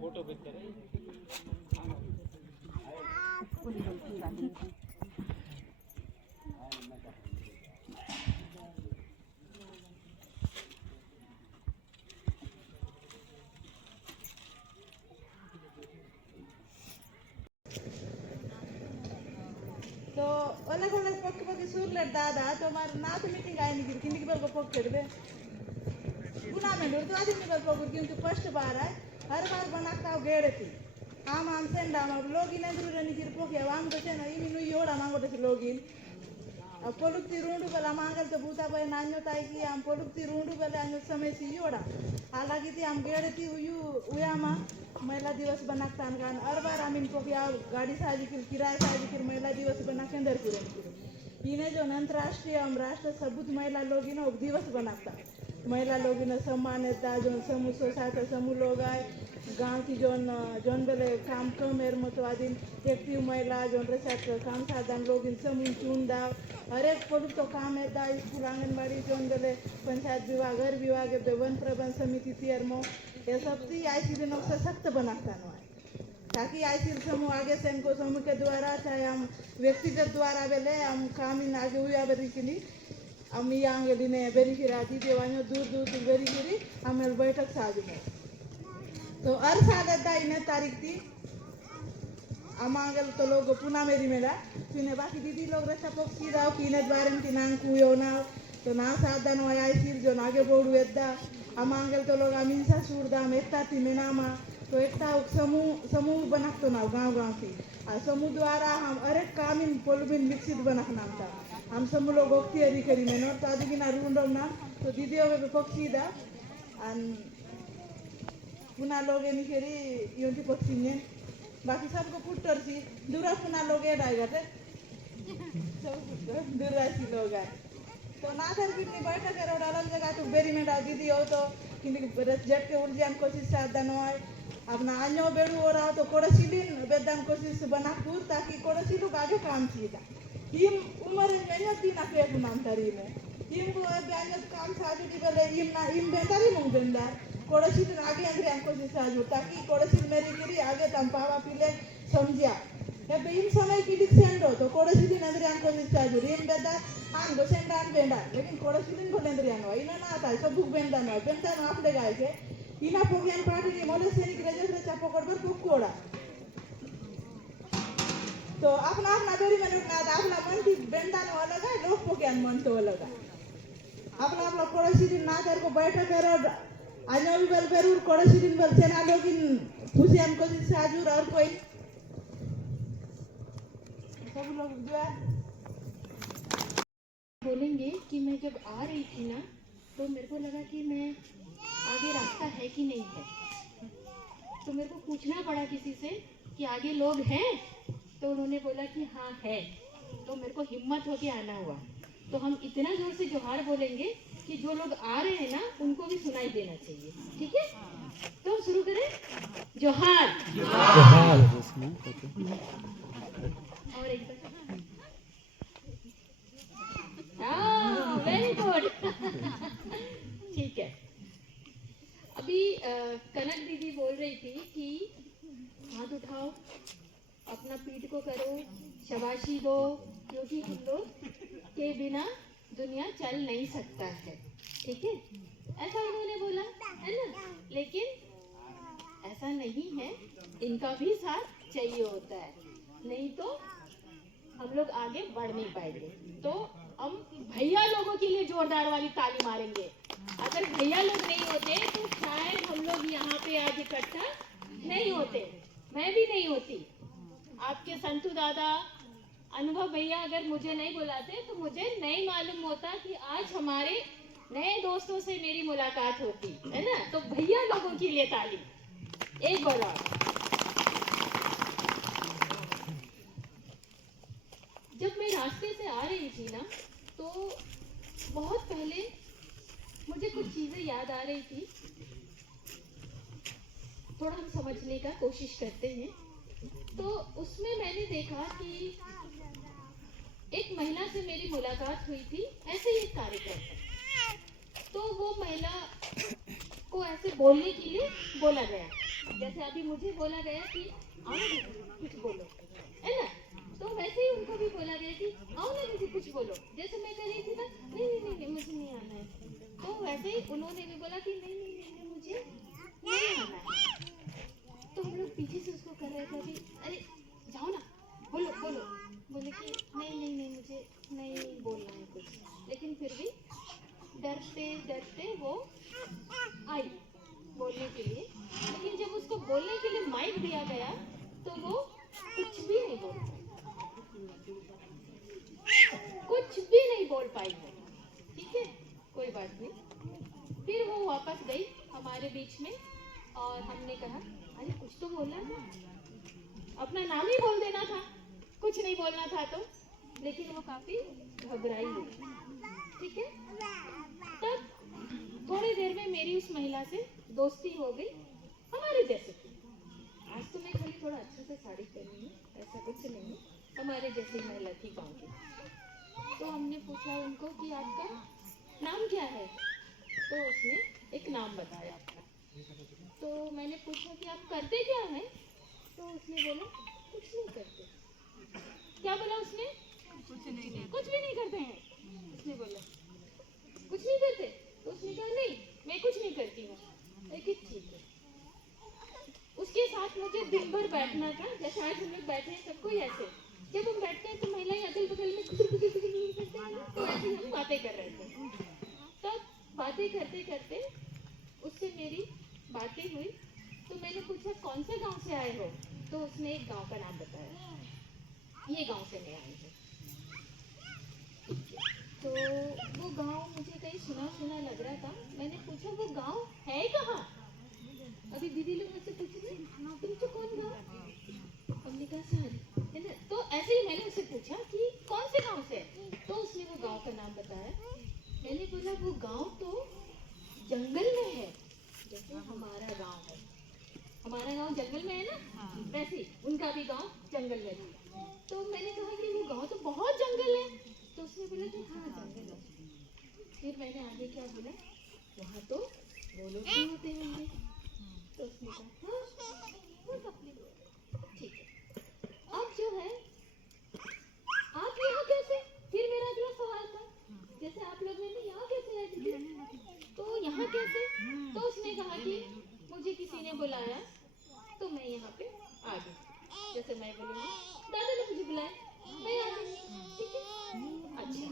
Photo picture है। तो अलग अलग पक्ष पक्ष सूरले दादा तो मार नाथ मीटिंग आई नहीं किंदी की बल को पक्ष दे गुना में तो आदि नहीं बल पक्ष क्योंकि फर्स्ट बार है हर बार बनाता हो गेड़े थी आम सेंडा हम लोग इन अंदर रहने की पक्ष है आम तो चेना इन नु योड़ा मांगो तो लोग इन अब पोलुक्ति रूंडू बला मांगल तो भूता भाई नान्यो ताई की हम पोलुक्ति रूंडू बले अन्यो समय सी योड़ा हालांकि थी हम गेड़े थी उयामा महिला दिवस बनाता अनगान हर बार हम इनको क्या गाड़ी साजी किराया साजी महिला दिवस बना के अंदर पूरे इन्हें जो अंतर्राष्ट्रीय हम राष्ट्र सबूत महिला लोग इन दिवस बनाता महिला लोग इन सम्मान देता जो समूह सोसाइटी समूह लोग आए गांव की जोन बेले काम कम एर मतो आदिन एक्टिव महिला जोन रेसेट काम साधन लोग इन समूह चुनदा हर एक पोलुक तो काम है दा स्कूल आंगनबाड़ी जोन बेले पंचायत विभाग घर विभाग है वन प्रबंध समिति तीरमो ये सब थी आईसी दिनों से सख्त बनाता है ताकि आईसी समूह आगे से इनको समूह के द्वारा चाहे हम व्यक्तिगत द्वारा बेले हम काम इन आगे हुआ बेरी के लिए हम यहाँ दिने बेरी फिर आती देवानियों दूर दूर तक बेरी फिरी हमें बैठक साझी है तो हर साल ऐसा इन्हें तारीख थी अमांगल तो लोग पुना मेरी मेला फिर बाकी दीदी लोग रचा पक सीधा किने द्वारे की नांग कुयो ना तो ना साधन वाया फिर जो नागे बोर्ड वेद्दा अमांगल तो लोग अमीनसा सूरदा मेत्ता थी मेनामा तो एकता समूह बनाते ना गांव की समूह द्वारा हम अरे काम इन पोलबिन विकसित बनाना था हम समूह लोग ओक्ति अधिकारी में नोट तो आदि की ना रूंडो ना तो दीदी लोग पक्षी दा पुना लोग ये निकली योंटी पक्षी ने बाकी सबको पुट्टर सी दूरा पुना लोग ये डाल गए सब पुट्टर दूरा सी लोग आए तो ना कर कितनी बैठक करो अलग जगह तो बेरी में डाल दीदी हो तो किन्हीं जेट के उर्जान कोशिश साधन हो अपना अन्यों बेड़ू हो रहा तो कोड़सीलिन बेदान कोशिश बना पूर ताकि कोड़सीलू आगे काम सीधा हिम उम्र में तीन अफे नाम तरी में हिम को ब्याज काम साजू दी बोले हिम बेदारी मुंग बेंदार कोड़सील आगे अंदर कोशिश साजू ताकि कोड़सील मेरी गिरी आगे तंपावा पीले समझिया ये बेइन समय की लिख सेंडो तो कोड़सील अंदर कोशिश साजू रिम बेदार आन गो सेंडा आन बेंडा लेकिन कोड़सील को अंदर आनो इना ना आता सब बुक बेंडा ना आप ले गए के इना पोगियान पार्टी नी मोले सैनिक रजस रे चापो करबर कुकोड़ा तो अपना बेरी में ना अपना मन की बेंडा नो अलग है लोग पोगियान मन तो अलग है अपना कोड़सी दिन ना कर को बैठक करो अन्य भी बल बेरूर कोड़सी दिन बल सेना लोग इन खुशियान को जिस साजूर और कोई सब लोग जो बोलेंगे कि मैं जब आ रही थी ना तो मेरे को लगा कि मैं आगे रास्ता है कि नहीं है तो मेरे को पूछना पड़ा किसी से कि आगे लोग हैं तो उन्होंने बोला कि हाँ है तो मेरे को हिम्मत होके आना हुआ तो हम इतना जोर से जोहार बोलेंगे कि जो लोग आ रहे हैं ना उनको भी सुनाई देना चाहिए ठीक है तो हम शुरू करें जोहार और एक वेरी गुड ठीक है अभी कनक दीदी बोल रही थी कि हाथ उठाओ अपना पीठ को करो शाबाशी दो क्योंकि हम लोग के बिना दुनिया चल नहीं सकता है ठीक है ऐसा उन्होंने बोला है ना लेकिन ऐसा नहीं है इनका भी साथ चाहिए होता है नहीं तो हम लोग आगे बढ़ नहीं पाएंगे तो हम भैया लोगों के लिए जोरदार वाली ताली मारेंगे अगर भैया लोग नहीं होते तो शायद हम लोग यहाँ पे आज इकट्ठा नहीं होते मैं भी नहीं होती आपके संतू दादा अनुभव भैया अगर मुझे नहीं बुलाते तो मुझे नहीं मालूम होता कि आज हमारे नए दोस्तों से मेरी मुलाकात होती है ना तो भैया लोगों के लिए ताली एक बार और जब मैं रास्ते से आ रही थी ना तो बहुत पहले मुझे कुछ चीजें याद आ रही थी थोड़ा हम समझने का कोशिश करते हैं तो उसमें मैंने देखा कि एक महिला से मेरी मुलाकात हुई थी ऐसे ही एक कार्यक्रम तो वो महिला को ऐसे बोलने के लिए बोला गया। जैसे अभी मुझे बोला गया कि आओ ना दीदी, कुछ बोलो, है ना? तो वैसे ही उनको भी बोला गया कि आओ ना दीदी, कुछ बोलो। जैसे मैं कह रही थी ना, नहीं नहीं नहीं, नहीं मुझे नहीं आना है, तो वैसे ही उन्होंने भी बोला कि नहीं नहीं नहीं, नहीं मुझे नहीं आना है। तो हम लोग पीछे से उसको कर रहे थे कि अरे जाओ ना, बोलो बोलो। बोले कि नहीं नहीं नहीं, मुझे नहीं बोलना है कुछ। लेकिन फिर भी डरते डरते वो आई बोलने के लिए। लेकिन जब उसको बोलने के लिए माइक दिया गया तो वो कुछ भी नहीं बोल पाई, कुछ भी नहीं बोल पाई वो। ठीक है, कोई बात नहीं। फिर वो वापस गई हमारे बीच में और हमने कहा अरे कुछ तो बोलना था, अपना नाम ही बोल देना था, कुछ नहीं बोलना था तो। लेकिन वो काफी घबराई हुई। ठीक है, तब थोड़ी देर में मेरी उस महिला से दोस्ती हो गई, हमारे जैसे थी। आज तो मैं खाली थोड़ा अच्छे से साड़ी पहनी हूँ, ऐसा कुछ नहीं है, हमारे जैसी महिला थी गाँव की। तो हमने पूछा उनको कि आपका नाम क्या है? तो उसने एक नाम बताया अपना। तो मैंने पूछा कि आप करते क्या हैं? तो उसने बोला कुछ नहीं करते। क्या बोला उसने? कुछ भी नहीं करते हैं। उसने बोला कुछ नहीं करते। तो उसने कहा नहीं, मैं कुछ नहीं करती हूँ। लेकिन ठीक है, उसके साथ मुझे दिन भर बैठना था। जैसे आज हम लोग बैठे हैं सबको ऐसे, जब हम बैठते हैं तो महिलाएं अगल बगल में खुद करते हैं ना, तो ऐसे हम बातें कर रहे थे। तब बातें करते करते उससे मेरी बातें हुई। तो मैंने पूछा कौन से गांव से आए हो? तो उसने एक गांव का नाम बताया, ये गांव से मैं आई हूँ। तो वो गांव मुझे कहीं सुना सुना लग रहा था। मैंने पूछा वो गांव है कहाँ? अभी दीदी लोग मुझसे पूछ रहे तुम तो कौन गाँव? हमने कहा सारी, है ना? तो ऐसे ही मैंने उससे पूछा कि कौन से गांव से? तो उसने वो गांव का नाम बताया। मैंने बोला वो गांव तो जंगल में है, जैसे हमारा गांव है। हमारा गांव जंगल में है ना, वैसे ही उनका भी गांव जंगल में था। तो मैंने कहा कि वो गांव तो बहुत जंगल है। तो उसने बोला कि हाँ जंगल है। फिर मैंने आगे क्या बोला, वहाँ तो वो लोग भी होते होंगे। तो उसने कहा हाँ वो अपने लोग। ठीक है, अब जो है आप यहाँ कैसे? फिर मेरा अगला सवाल था, जैसे आप लोग ने यहाँ कैसे आए दीदी? तो यहाँ कैसे? तो उसने कहा कि मुझे किसी ने बुलाया तो मैं यहाँ पे आ गई। जैसे मैं बोलूँगी दादा ने मुझे बुलाया, मैं आ गई। ठीक है, अच्छा।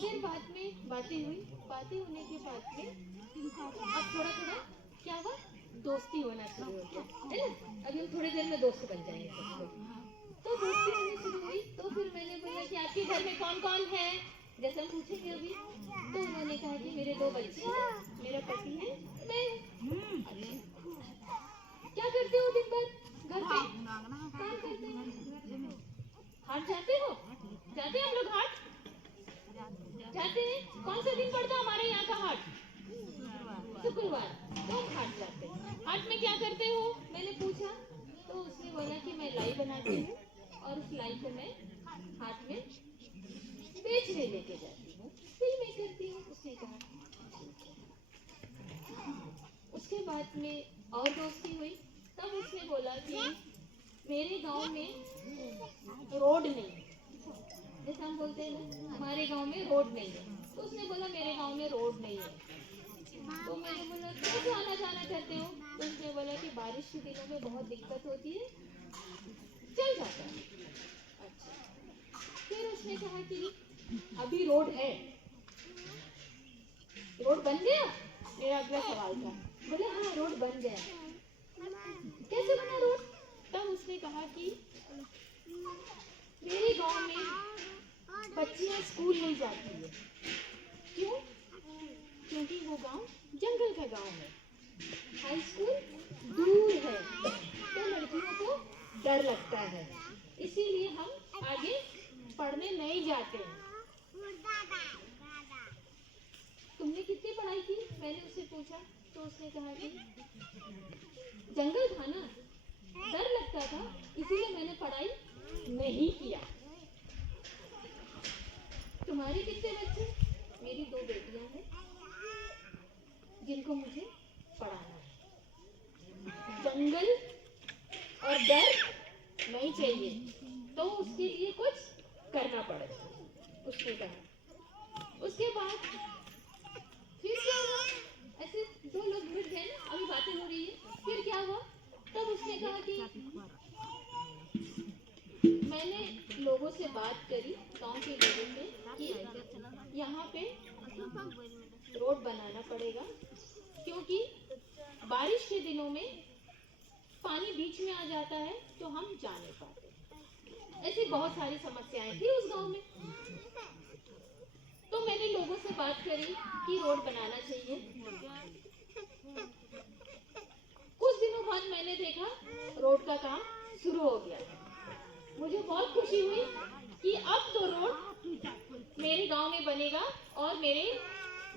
फिर बाद में बातें हुई, बातें होने के बाद में अब थोड़ा थोड़ा क्या हुआ, दोस्ती होना शुरू हो गया, है ना? अभी हम थोड़ी देर में दोस्त बन जाएंगे सबको। तो दोस्ती होनी शुरू हुई। तो फिर मैंने बोला कि आपके घर में कौन कौन है? जैसे हम पूछेंगे अभी। तो उन्होंने कहा कि मेरे 2 बच्चे हैं, मेरा पति है, मैं हूँ। अच्छा, क्या करते हो दिन भर घर पे? काम करते हैं। हाट जाते हो? जाते हैं हम लोग हाट? जाते हैं। कौन सा दिन पड़ता है हमारे यहाँ का हाट? शुक्रवार। तो हम हाट जाते हैं। हाट में क्या करते हो? मैंने पूछा। तो उसने बोला कि मैं लाई बनाती हूँ और उस लाई को मैं हाट में बेचने लेके जाती हूँ, फिर मैं करती हूँ। उसने कहा ठीक है। उसके बाद में और दोस्ती हुई। तब उसने बोला कि मेरे गांव में रोड नहीं है। जैसे हम बोलते हैं ना हमारे गांव में रोड नहीं है। तो उसने बोला मेरे गांव में रोड नहीं है। तो मैंने बोला कैसे आना जाना करते हो? तो उसने बोला कि बारिश के दिनों में बहुत दिक्कत होती है, चल जाता है। अच्छा, फिर उसने कहा कि अभी रोड है, रोड बन गया? मेरा अगला सवाल था। बोले हाँ रोड बन गया। कैसे बना रोड? तब उसने कहा कि मेरे गांव में बच्चियां स्कूल नहीं जाती है। क्यों? क्योंकि वो गांव जंगल का गांव है, हाई स्कूल दूर है, तो लड़कियों को डर लगता है, इसीलिए हम आगे पढ़ने नहीं जाते हैं। तुमने कितनी पढ़ाई की? मैंने उससे पूछा। तो उसने कहा कि जंगल था ना, डर लगता था, इसीलिए मैंने पढ़ाई नहीं किया। तुम्हारे कितने बच्चे? मेरी 2 बेटियां हैं जिनको मुझे पढ़ाना है। जंगल और डर नहीं चाहिए, तो उसके लिए कुछ करना पड़ेगा, उसने कहा। उसके बाद फिर क्या हुआ, ऐसे दो लोग मिल गए ना, अभी बातें हो रही है, फिर क्या हुआ, तब उसने कहा कि मैंने लोगों से बात करी, गांव के लोगों से, कि यहाँ पे रोड बनाना पड़ेगा, क्योंकि बारिश के दिनों में पानी बीच में आ जाता है तो हम जा नहीं पाते। ऐसी बहुत सारी समस्याएं थी उस गांव में। तो मैंने लोगों से बात करी कि रोड बनाना चाहिए। कुछ दिनों बाद मैंने देखा रोड का काम शुरू हो गया। मुझे बहुत खुशी हुई कि अब तो रोड मेरे गांव में बनेगा और मेरे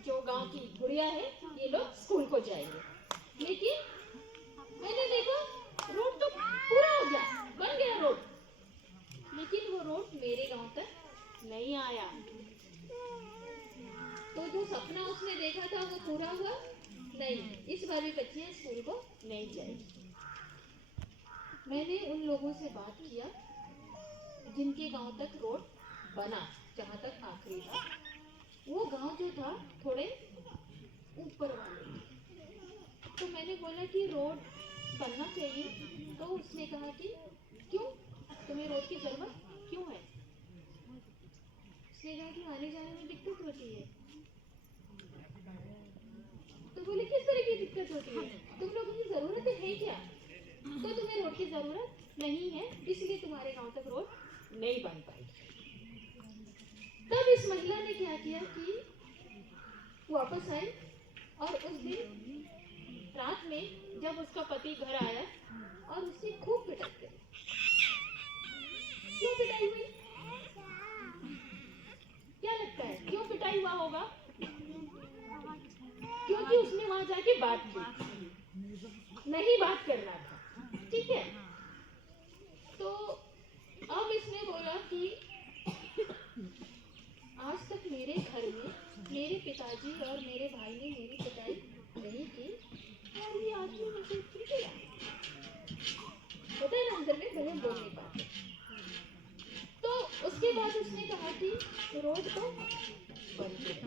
जो गांव की गुड़िया है ये लोग स्कूल को जाएंगे। लेकिन मैंने देखा रोड तो पूरा हो गया, बन गया रोड, लेकिन वो रोड मेरे गांव तक नहीं आया। तो जो सपना उसने देखा था वो पूरा हुआ नहीं। इस बार भी बच्चियां स्कूल को नहीं जाएगी। मैंने उन लोगों से बात किया जिनके गांव तक रोड बना, जहां तक आखिरी था। वो गांव जो था थोड़े ऊपर वाले, तो मैंने बोला कि रोड बनना चाहिए। तो उसने कहा कि क्यों, तुम्हें रोड की जरूरत क्यों है? उसने कहा कि आने जाने में दिक्कत होती है। तो बोले किस तरह की दिक्कत होती है, तुम लोगों की जरूरत है क्या? तो तुम्हें रोड की जरूरत नहीं है, इसलिए तुम्हारे गांव तक रोड नहीं बन पाई। तब इस महिला ने क्या किया कि वापस आई, और उस दिन रात में जब उसका पति घर आया और उसने खूब पिटाई करी। क्यों पिटाई हुई? क्या लगता है क्यों पिटाई हुआ होगा? क्योंकि उसने वहां जाके बात की, नहीं बात करना था, ठीक है। तो अब इसने बोला कि आज तक मेरे घर में मेरे पिताजी और मेरे भाई ने मेरी पिटाई नहीं की, और ये आदमी मुझे क्यों किया? होता है ना अंदर में, भले बोल नहीं पाते। तो उसके बाद उसने कहा कि रोड तो बन गया।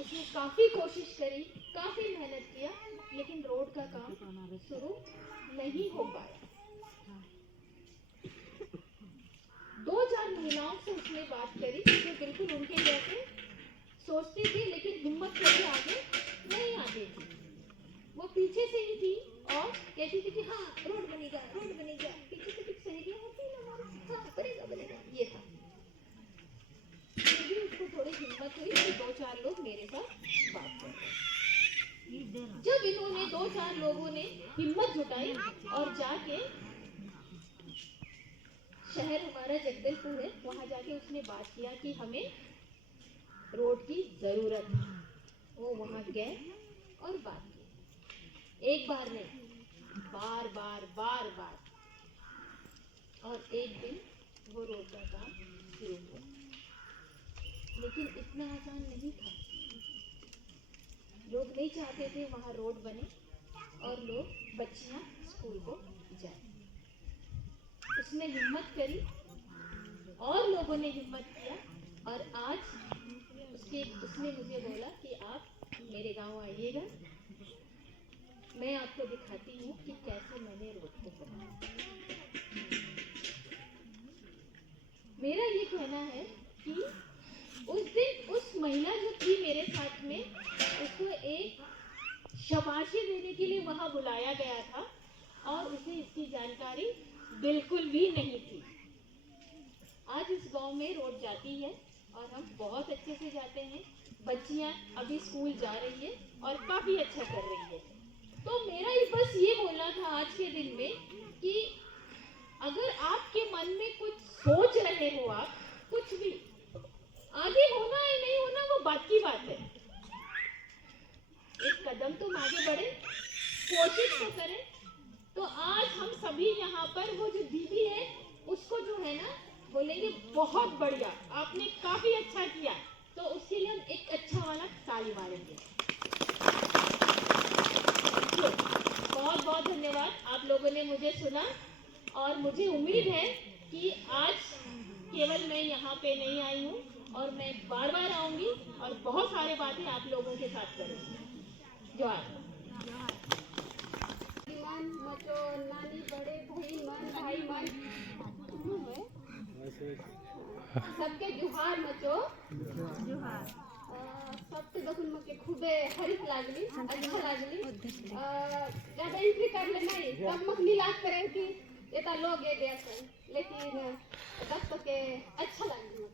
उसने काफी कोशिश करी, काफी मेहनत किया, लेकिन रोड का काम शुरू नहीं हो पाया। 2-4 महिलाओं से उसने बात करी जो बिल्कुल उनके जैसे सोचती थी, लेकिन हिम्मत करके आगे नहीं आती थी। वो पीछे से ही थी और कहती थी कि हाँ रोड बनेगा, रोड बनेगा। पीछे से कुछ सहेलियां होती है ना, हाँ बनेगा बनेगा, ये था। फिर भी उसको थोड़ी हिम्मत हुई कि 2-4 लोग मेरे साथ बात कर रहे। जब इन्होंने 2-4 लोगों ने हिम्मत जुटाई और जाके, शहर हमारा जगदलपुर है, वहां जाके उसने बात किया कि हमें रोड की जरूरत है। वो वहां गए और बात की, एक बार नहीं, बार बार बार बार। और एक दिन वो रोड का काम शुरू हुआ, लेकिन इतना आसान नहीं था। लोग नहीं चाहते थे वहां रोड बने और लोग, बच्चियां स्कूल को जाए। उसने हिम्मत करी और लोगों ने हिम्मत किया, और आज उसने मुझे बोला कि आप मेरे गांव आइएगा, मैं आपको दिखाती हूँ कि कैसे मैंने रोड को बनाया। मेरा ये कहना है कि उस दिन उस महिला जो थी मेरे साथ में, उसको एक शाबाशी देने के लिए वहां बुलाया गया था, और उसे इसकी जानकारी बिल्कुल भी नहीं थी। आज इस गांव में रोड जाती है और हम बहुत अच्छे से जाते हैं। बच्चियां अभी स्कूल जा रही है और काफी अच्छा कर रही है। तो मेरा ही बस ये बोलना था आज के दिन में कि अगर आपके मन में कुछ सोच रहे हो, आप कुछ भी, आगे होना है नहीं होना वो बात की बात है, एक कदम तुम आगे बढ़े, कोशिश तो करें। तो आज हम सभी यहाँ पर वो जो दीदी है उसको जो है ना बोलेंगे बहुत बढ़िया, आपने काफी अच्छा किया, तो उसके लिए हम एक अच्छा वाला ताली मारेंगे। लोगों ने मुझे सुना और मुझे उम्मीद है कि आज केवल मैं यहाँ पे नहीं आई हूँ और मैं बार बार आऊँगी और बहुत सारे बातें आप लोगों के साथ करूँगी। जोहार। मन मचो नानी बड़े बहन मन भाई मन सबके जोहार मचो जोहार। सबके बखून मके खूबे हरित लागली अच्छा लागली ज्यादा एंट्री कर ले नहीं तब मक नहीं लागते रहे कि इतना लोग ये देख लेकिन बस के अच्छा लागली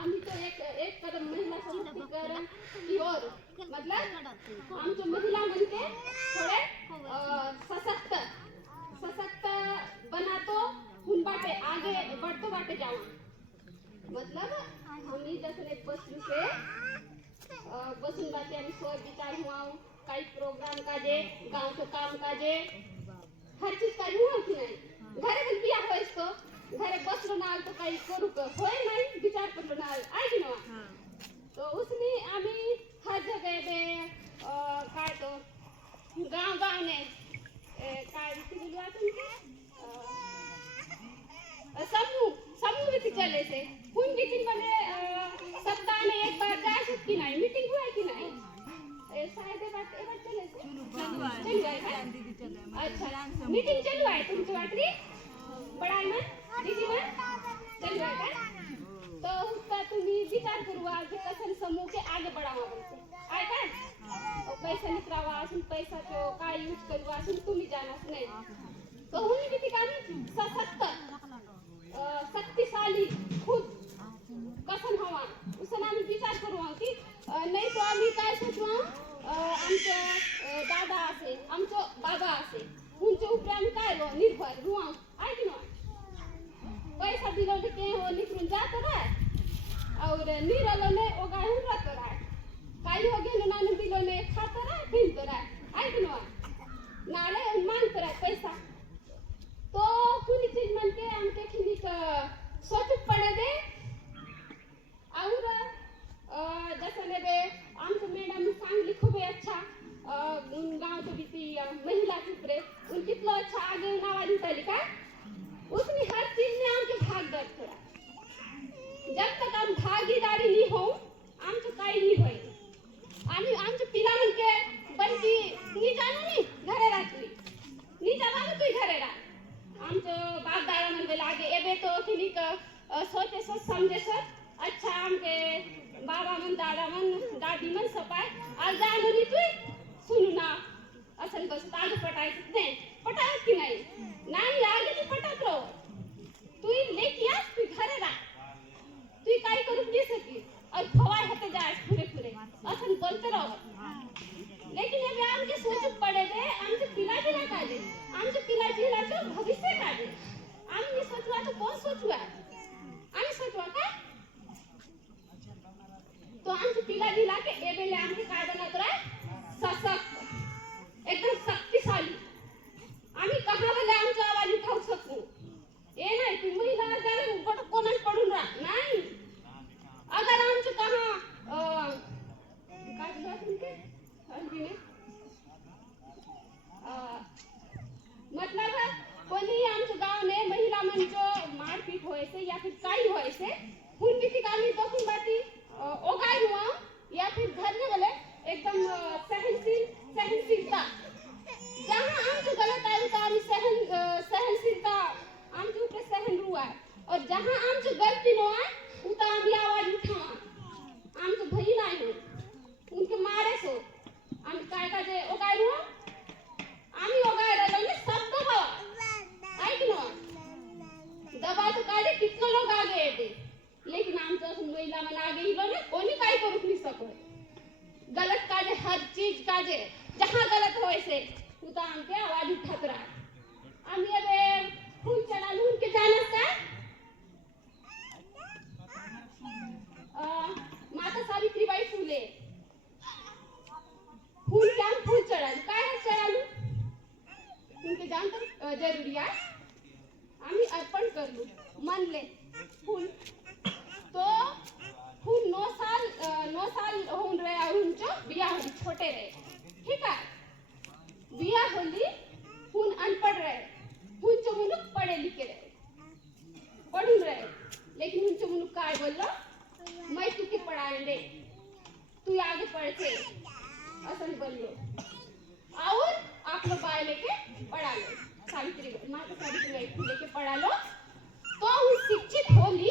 आम्ही तो एक कदम महिला सशक्तीकरण की ओर मतलब हम तो महिला बनके थोड़े सशक्त बना तो उन बाटे आगे बढ़तो बाटे जाओ मतलब आम्ही जसं बसून बाटे आम्ही सोच विचार हुआ काही प्रोग्राम काजे गांव के काम काजे हर चीज का हुआ कि नहीं घरे बन बिया हो इसको घरे बसलो नाल तो काही करू का होय नाही विचार करलो नाल आहे की ना तो उसने आम्ही हर जगह पे काय तो गांव ने काय रीति रिवाज उनके समूह रीति चले से उन मीटिंग बने सप्ताह में एक बार जा सकती नहीं मीटिंग हुआ कि नहीं शायद एक बार चले से चल गए अच्छा मीटिंग चल है तुमची वाटरी पढ़ाई में दीदी में चल गए का तो उसका तुम्ही विचार करू आज कसन समूह के आगे बढ़ावा बोलते आय का पैसा निकरावा असून पैसा तो काय यूज करू असून तुम्ही जाणार नाही तो हुनी किती कामी सशक्त शक्तिशाली खुद कसन हवा उसने आम्ही विचार करू की नाही तो आम्ही काय सोचू आमचं दादा असे आमचं बाबा असे उनच्या उपरे आम्ही काय निर्भर रुआ आहे की नाही पैसा दिलो के हो निकलून जातो रे और निरलो ने ओगा हुन रातो रे काही हो गेलो नानु दिलो ने खातो रे फिरतो रे आहे की नाही नाले मांगतो रे पैसा तो कुणी चीज म्हणते आमके खिनिक सोचत पडे दे और जैसे ने बे आमचं मैडम सांगली खूब अच्छा गांव तो बीती महिला के ऊपर उन कितना अच्छा आगे नावा निकली का उसने हर चीज में आमके भाग दर थोड़ा जब तक हम भागीदारी नहीं हो आमचं काही नहीं होय आम्ही आमच्या पिला म्हणके बनकी नी जाणू नी घरे राहतली नी जाणू तू घरे राह आमचं बाप दादा म्हणवे लागे एबे तो किनिक सोचे सोच समझे सोच अच्छा आमके बाबा मन दादा मन दादी मन सपाय आज जाणू नी तू सुनू ना असल बस आगे पटायचं नाही पटायच की नाही आगे तू पटत रहो तू लेके आ तू घरे रा तू काय करू नहीं सकी और खवाय होते जाए पूरे असन बोलते रहो लेकिन ये आम के सोच पड़े दे आम से पिला दिला काजे आम से पिला दिला तो भविष्य काजे आम ने सोचवा तो कौन सोचवा आम सोचवा का तो आम से पिला दिला के ए बेले आम के काय बनत रहा सशक्त एकदम शक्तिशाली आम्ही कहाँ वाले आमचा आवाज उठाऊ शकू ये नाही तू महिला जाणे उघड कोणाच पडून राह नाही अगर आमचं कहाँ काय बोला तुमके हल्दी ने मतलब कोणी आमचं गाव ने महिला मंचो मारपीट होय से या फिर काही होय से हुन भी आम्ही दोखून बाटी ओगाई हुआ या फिर घर ने वाले एकदम सहनशीलता जहाँ आमचं गलत आहे तो आम्ही सहनशीलता आमच्या ऊपर सहन हुआ है और जहाँ आमचं गलती न आहे उता आम्ही आवाज उठावा आमचं भई नाही हो उनके मारे सो आम्ही काय का जे ओगाय हुआ आम्ही ओगाय राहिलो ने सब दबावा आहे की नाही दबा तो काढे कितने लोग आगे येते लेकिन आमचं महिला मन आगे ही ने कोणी काय करू नहीं सको गलत काजे हर चीज काजे जहाँ गलत होए से उता आमके आवाज उठात रहा आम्ही अबे फूल चढ़ालू उनके जानत का माता सावित्रीबाई फुले फूल क्या फूल चढ़ालू काय है चढ़ालू उनके जानत जरूरी है आम्ही अर्पण करलू मानले फूल तो फूल 9 साल होऊन रहे उनचो बिया होती छोटे रहे ठीक है बिया होली हुन अनपढ़ रहे हुन जो मुनुक पढ़े लिखे रहे पढ़ून रहे लेकिन हुन जो मुनुक काय बोललो मैं तुके पढ़ाएंगे तू आगे पढ़ के असन बोललो और आप लोग बाय लेके पढ़ा लो सावित्री माँ को सावित्री लेके पढ़ा लो तो हुन शिक्षित होली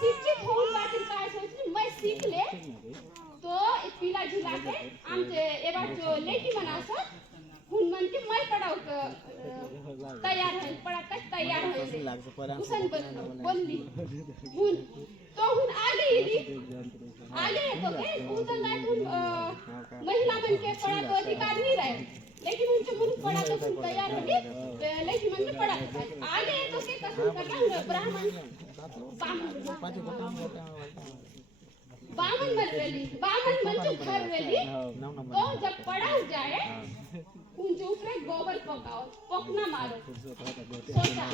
शिक्षित होऊन बाकी काय सोचली मैं सीख ले तो एक पीला झुला के आमचे एबार जो लेकी बनासो हुन मन के मैं पढ़ाओ तैयार है पढ़ा तक तैयार है उसन बोली हुन तो हुन आगे इली आगे तो के उसन गाय हुन महिला बन के पढ़ा तो अधिकार नहीं रहे लेकिन उनके मुन पढ़ा तो हुन तैयार होगी लेकिन मन के पढ़ा आगे तो के कसम करना ब्राह्मण बामन मन जो घर वेली तो जब पढ़ा जाए उन जो ऊपर गोबर पकाओ पकना मारो सोचा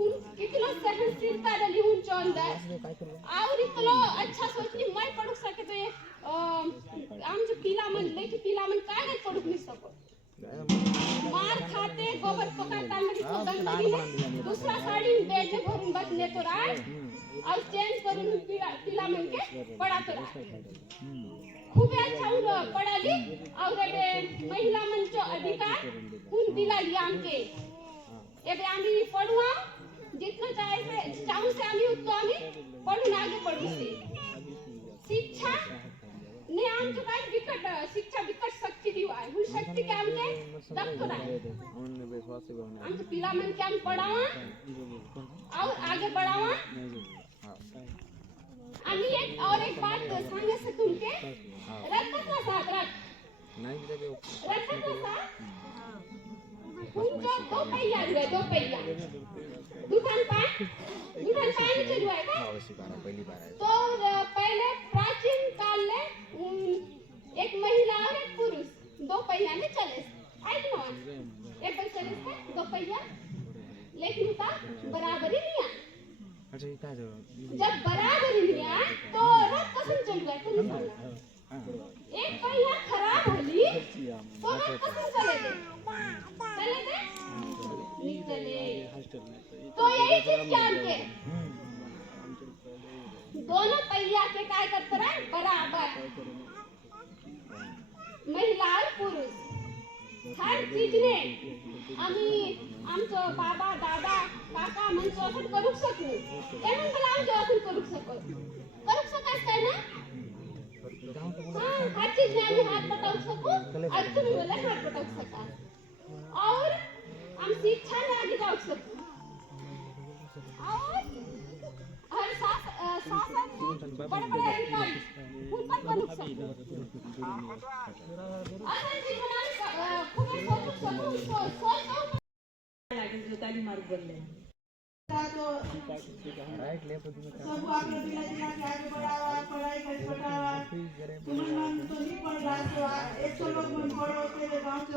उन कितना सहनशीलता रही उन चौंदर और इतना अच्छा सोचनी मैं पढ़ सके तो ये आम जो पीला मन काय नहीं पढ़ नहीं सको मार खाते गोबर पकाता मेरी तो गंदगी ने दूसरा साड़ी बेड में भरून बचने तो राय और चेंज करून पीला मन के पढ़ा तो राय खूब अच्छा उन पढ़ा ली और बे महिला मन जो अधिकार उन दिला लिया हमके एबे आमी पढ़ुआ जितना चाहूं से आमी उतना आमी पढ़ून आगे पढ़ू से शिक्षा ने आम जो काय विकट शिक्षा विकट शक्ति दी है उन शक्ति के हमके दक्तो रहे हम तो पीला मन के हम पढ़ावा और आगे बढ़ावा आमी एक बात सांगे से तुमके रक्त का साथ रक्त का साथ उन जो दो पहिया दुकान पाए नहीं चलू है का तो पहले प्राचीन काल में एक महिला और एक पुरुष दो पहिया में चले आई नो एक पर चले थे दो पहिया लेकिन उनका बराबरी नहीं है जब बराबरी नहीं है तो रथ कसम चल गए तुम एक पहिया खराब होली तो रथ कसम चले थे नहीं चले तो यही चीज क्या के दोनों पहिया के काय करते रहे बराबर महिला और पुरुष हर चीज ने आमचो बाबा दादा काका मनचो असं करू शकू एमन मला आमचो असं करू शकास काय ना हर चीज ने आम्ही हात बटावू शकू और तुम्ही बोला हात बटावू शका और हम शिक्षा में आगे जाऊ शकू और हर शासन बड़े इंसान उन पर बनू शकू असं जीवनात खूप सोचू शकू लागेल जो ताली मारू बोलले राइट ले पर तुम्हें सब आप लोग बिना दिना के आगे बढ़ावा पढ़ाई कर बढ़ावा तुम मन तो नहीं पढ़ रहा तो एक तो लोग मन पढ़ो तेरे गांव से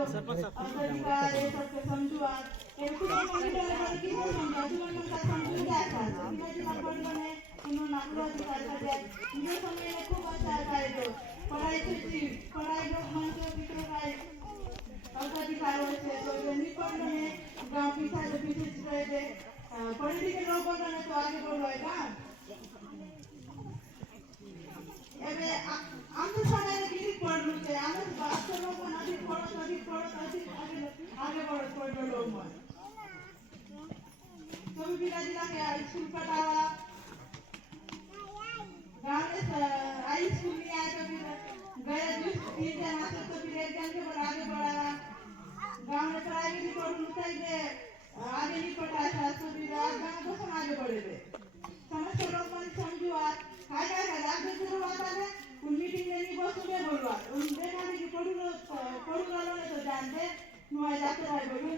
अधिकार ये सब के समझो एक तो मन डर कर की हो समझा तुम मन का समझो क्या था बिना दिना पढ़ बने उन्होंने नागलो अधिकार कर दिया मुझे समझ में खूब अच्छा है तो पढ़ाई से पढ़ाई लोग मन से बिखर गए अधिकार होते तो ये नहीं पढ़ रहे गांव पीछे रहे थे पढ़े लिखे लोग बोल रहे तो आगे बोल रहे ना एबे हम तो सारे किसी पढ़ लूटे हम तो बात से लोग ना भी पढ़ो आगे बढ़ो लोग मन तो भी बिना जिला के स्कूल पढ़ावा गांव में आई स्कूल में आए तो फिर गए जो 3 दिन आते तो फिर एक जन के आगे बढ़ावा गांव में पढ़ाई भी पढ़ूं चाहिए आगे नहीं पढ़ा था तो भी रात गांव को आगे बढ़े समझ लोग मन समझो काय आगे शुरू बात है उन मीटिंग में नहीं बस में बोलवा उन देखा कि पढ़ू वालों ने तो जानते नुआ जाते रहे बोलूं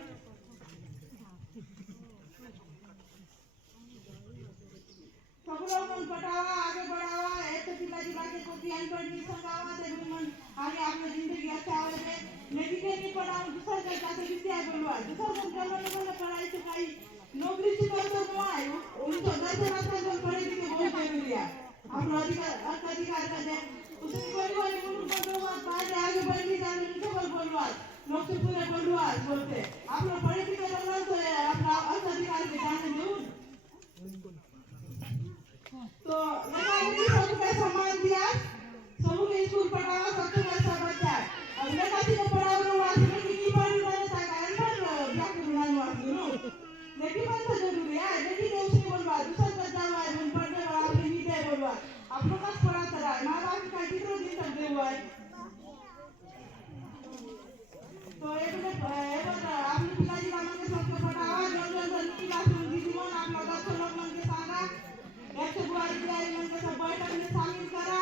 सब लोग मन पढ़ावा आगे बढ़ावा ऐसे पिला जिला के को ज्ञान पढ़नी संगावा से मन आगे आपने जिंदगी अच्छा हो जाए मेडिकल नहीं पढ़ा दूसरा करता से विद्या बोलवा दूसरा संकल्प लोगों पढ़ाई सिखाई नौकरी सिखाई तो हुआ है उनको 10 जो पढ़े लिखे बहुत जरूरी है हम अधिकार कर दे उसने कोई वाली मुझे बोलवा बाद आगे बढ़नी जाने उनको बोलवा भाई तो ये आपने पिताजी का मन के सबको पटावा जन की बात दीदी मन आप लोग अच्छा लोग मन के सांगा ऐसे बुआरी बुआरी मन के सब बैठक में शामिल करा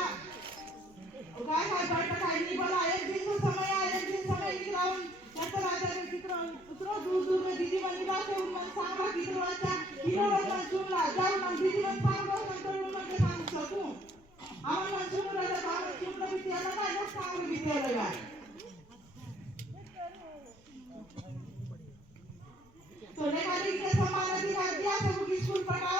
काय काय बैठक है नहीं बोला एक दिन तो समय निकलाऊं नंतर आचार्य कितना उतरो दूर दूर में दीदी मन निवास है उन मन सांगा कितना अच्छा किलो मन सुनला जाओ मन दीदी मन सांगा नंतर उन मन के सांग सकूं आवन मन सुन रहा था आवन सुन भी तेरा ना एक सांग भी तेरा तो लेखा लिख के समान अधिकार दिया सबको स्कूल पढ़ा